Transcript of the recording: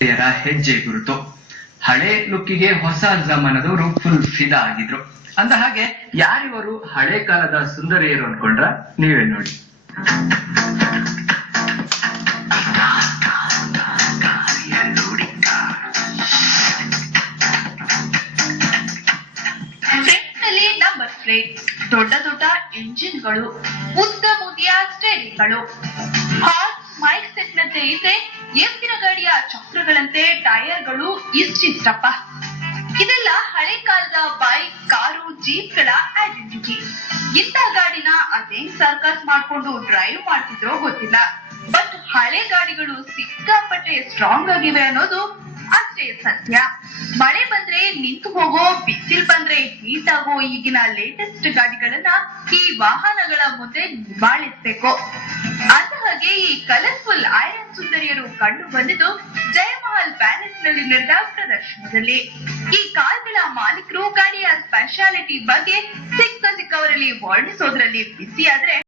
ಹೆಜ್ಜೆ ಗುರುತು. ಹಳೆ ಲುಕ್ಕಿಗೆ ಹೊಸ ಜಮಾನದವರು ಫುಲ್ ಫಿದಾ ಆಗಿದ್ರು. ಅಂದ ಹಾಗೆ ಯಾರಿವರು ಹಳೆ ಕಾಲದ ಸುಂದರಿಯರು ಅನ್ಕೊಂಡ್ರ? ನೀವೇ ನೋಡಿ. ನಂಬರ್ ಪ್ಲೇಟ್, ದೊಡ್ಡ ದೊಡ್ಡ ಇಂಜಿನ್ಗಳು, ಉದ್ದ ಮುದಿಯ ಸ್ಟೇರಿಂಗ್ಗಳು, ಹಾರ್ಸ್ ಮೈಕ್ ಸೆಟ್ ನಂತೆ ಇದ್ರೆ ಎತ್ತಿನ ಗಾಡಿಯ ಚಕ್ರಗಳಂತೆ ಟೈರ್ಗಳು ಇಷ್ಟಿಷ್ಟಪ್ಪ. ಇದೆಲ್ಲ ಹಳೆ ಕಾಲದ ಬೈಕ್, ಕಾರು, ಜೀಪ್ಗಳ ಐಡೆಂಟಿಟಿ. ಇಂಥ ಗಾಡಿನ ಅದೇನ್ ಸರ್ಕಸ್ ಮಾಡ್ಕೊಂಡು ಡ್ರೈವ್ ಮಾಡ್ತಿದ್ರೋ ಗೊತ್ತಿಲ್ಲ. ಬಟ್ ಹಳೆ ಗಾಡಿಗಳು ಸಿಕ್ಕಾಪಟ್ಟೆ ಸ್ಟ್ರಾಂಗ್ ಆಗಿವೆ ಅನ್ನೋದು ಅಷ್ಟೇ ಸತ್ಯ. ಮಳೆ ಬಂದ್ರೆ ನಿಂತು ಹೋಗೋ, ಬಿಸಿಲು ಬಂದ್ರೆ ಹೀಟ್ ಆಗೋ ಈಗಿನ ಲೇಟೆಸ್ಟ್ ಗಾಡಿಗಳನ್ನ ಈ ವಾಹನಗಳ ಮುಂದೆ ನಿಭಾಯಿಸಬೇಕು. ಅಂದ ಹಾಗೆ ಈ ಕಲರ್ಫುಲ್ ಐರನ್ ಸುಂದರಿಯರು ಕಂಡು ಬಂದಿದ್ದು ಜಯಮಹಲ್ ಪ್ಯಾಲೇಸ್ ನಲ್ಲಿ ನಡೆದ ಪ್ರದರ್ಶನದಲ್ಲಿ. ಈ ಕಾರ್ಗಳ ಮಾಲೀಕರು ಗಾಡಿಯ ಸ್ಪೆಷಾಲಿಟಿ ಬಗ್ಗೆ ಸಿಕ್ಕವರಲ್ಲಿ ವರ್ಣಿಸೋದ್ರಲ್ಲಿ ಬಿಸಿ ಆದ್ರೆ